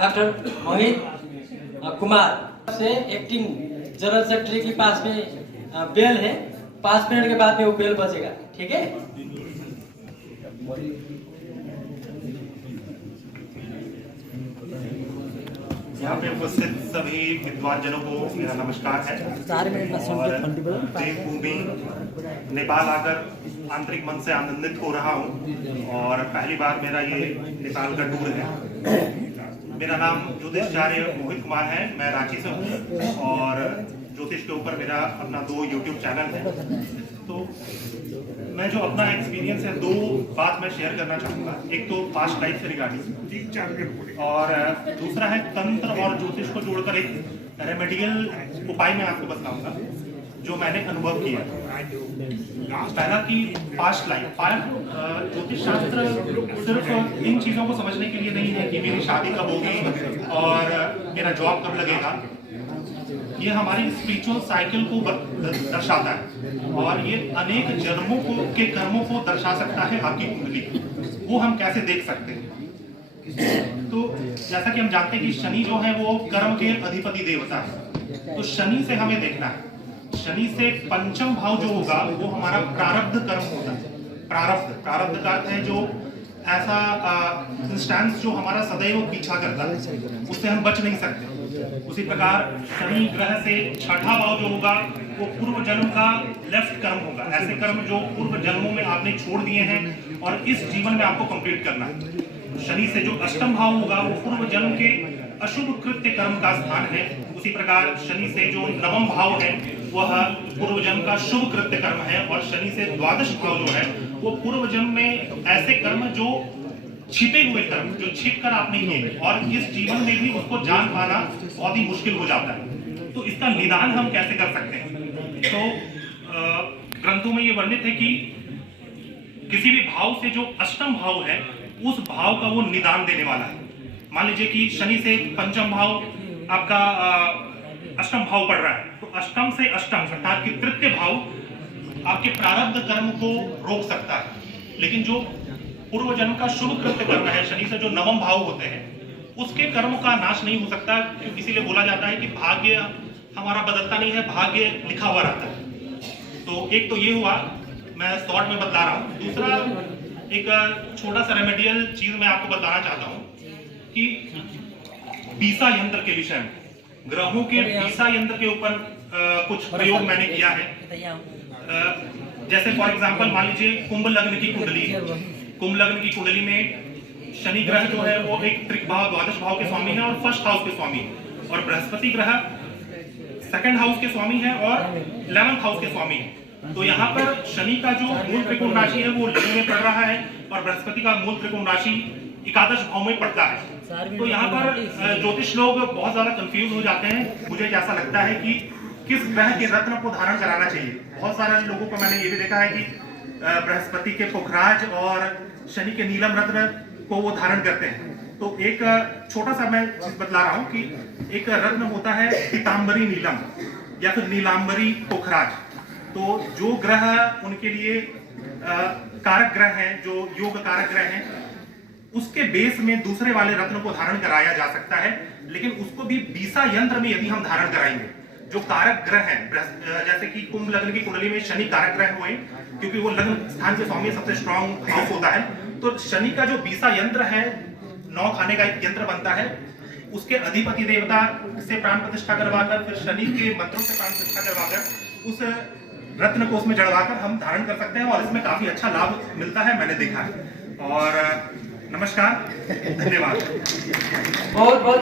Doctor Mohit Kumar से acting general secretary के पास में बेल है। 5 मिनट के बाद में वो बेल बजेगा, ठीक है। यहाँ पे उपस्थित सभी विद्वान जनों को मेरा नमस्कार है। और देवभूमि नेपाल आकर आंतरिक मन से आनंदित हो रहा हूँ और पहली बार मेरा ये नेपाल का टूर है। मेरा नाम ज्योतिषाचार्य मोहित कुमार है, मैं रांची से हूँ और ज्योतिष के ऊपर मेरा अपना 2 यूट्यूब चैनल है। तो मैं जो अपना एक्सपीरियंस है 2 बात मैं शेयर करना चाहूँगा। एक तो पास्ट लाइफ से रिगार्डिंग और दूसरा है तंत्र और ज्योतिष को जोड़कर एक रेमेडियल उपाय मैं आपको बताऊंगा जो मैंने अनुभव किया। पहला कि पास्ट लाइफ ज्योतिष शास्त्र सिर्फ इन चीजों को समझने के लिए नहीं है कि मेरी शादी कब होगी और मेरा जॉब कब लगेगा। ये हमारी स्पिरिचुअल साइकिल को दर्शाता है और ये अनेक जन्मों के कर्मों को दर्शा सकता है। आपकी कुंडली वो हम कैसे देख सकते हैं? तो जैसा कि हम जानते हैं कि शनि जो है वो कर्म के अधिपति देवता है। तो शनि से हमें देखना है, शनि से पंचम भाव जो होगा वो हमारा प्रारब्ध कर्म होता है। प्रारब्ध का अर्थ है जो ऐसा इंस्टेंस जो हमारा सदैव पीछा करता है, उससे हम बच नहीं सकते। उसी प्रकार शनि ग्रह से 6ठा भाव जो होगा वो पूर्व जन्म का लेफ्ट कर्म होगा। ऐसे कर्म जो पूर्व जन्मों में आपने छोड़ दिए हैं और इस जीवन में आपको कंप्लीट करना है। शनि से जो अष्टम भाव होगा वो पूर्व जन्म के अशुभ कृत्य कर्म का स्थान है। उसी प्रकार शनि से जो नवम भाव है वह पूर्व जन्म का शुभ कृत्य कर्म है और शनि से द्वादश भाव जो है वो पूर्व जन्म में ऐसे कर्म जो छिपे हुए कर्म जो छिप कर आपने किए और इस जीवन में भी उसको जान पाना बहुत ही मुश्किल हो जाता है। तो इसका निदान हम कैसे कर सकते हैं? तो ग्रंथों में ये वर्णित है कि किसी भी भाव से जो अष्टम भाव है उस भाव का वो निदान देने वाला है। मान लीजिए कि शनि से पंचम भाव आपका अष्टम भाव पड़ रहा है, तो अष्टम से अष्टम अर्थात कि तृतीय भाव आपके प्रारब्ध कर्म को रोक सकता है। लेकिन जो पूर्व जन्म का शुभ कृत्य कर्म है शनि से जो नवम भाव होते हैं उसके कर्म का नाश नहीं हो सकता, क्योंकि इसीलिए बोला जाता है कि भाग्य हमारा बदलता नहीं है, भाग्य लिखा हुआ रहता है। तो एक तो ये हुआ, मैं शॉर्ट में बता रहा हूँ। दूसरा एक छोटा सा रेमेडियल चीज मैं आपको बताना चाहता हूँ कि बीसा यंत्र के विषय में, ग्रहों के बीसा यंत्र के ऊपर कुछ प्रयोग मैंने किया है। जैसे फॉर एग्जांपल मान लीजिए कुंभ लग्न की कुंडली, कुंभ लग्न की कुंडली में शनि ग्रह जो है वो एक त्रिक भाव द्वादश भाव के स्वामी है और फर्स्ट हाउस के स्वामी है, और बृहस्पति ग्रह सेकंड हाउस के स्वामी है और 11th हाउस के स्वामी है। तो यहाँ पर शनि का जो मूल त्रिकोण राशि है वो लग्न में पड़ रहा है और बृहस्पति का मूल त्रिकोण राशि एकादश भाव में पड़ता है। तो यहाँ पर ज्योतिष लोग बहुत ज्यादा कंफ्यूज हो जाते हैं। मुझे ऐसा लगता है कि किस ग्रह के रत्न को धारण कराना चाहिए। बहुत सारे लोगों को मैंने ये भी देखा है कि बृहस्पति के पुखराज और शनि के नीलम रत्न को वो धारण करते हैं। तो एक छोटा सा मैं चीज बतला रहा हूँ कि एक रत्न होता है पीतांबरी नीलम या फिर नीलांबरी पुखराज। तो जो ग्रह उनके लिए कारक ग्रह हैं, जो योग कारक ग्रह हैं, उसके बेस में दूसरे वाले रत्न को धारण कराया जा सकता है। लेकिन उसको भी बीसा यंत्र में यदि हम धारण कराएंगे, जो कारक ग्रह हैं, जैसे कि कुंभ लग्न की कुंडली में शनि कारक ग्रह हुए क्योंकि वो लग्न स्थान के स्वामी सबसे स्ट्रॉन्ग हाउस होता है। तो शनि का जो बीसा यंत्र है, 9 खाने का एक यंत्र बनता है, उसके अधिपति देवता से प्राण प्रतिष्ठा करवाकर फिर शनि के मंत्रों से प्राण प्रतिष्ठा करवाकर उस रत्न को उसमें जड़वाकर हम धारण कर सकते हैं और इसमें काफी अच्छा लाभ मिलता है, मैंने देखा है। और नमस्कार, धन्यवाद। बहुत बहुत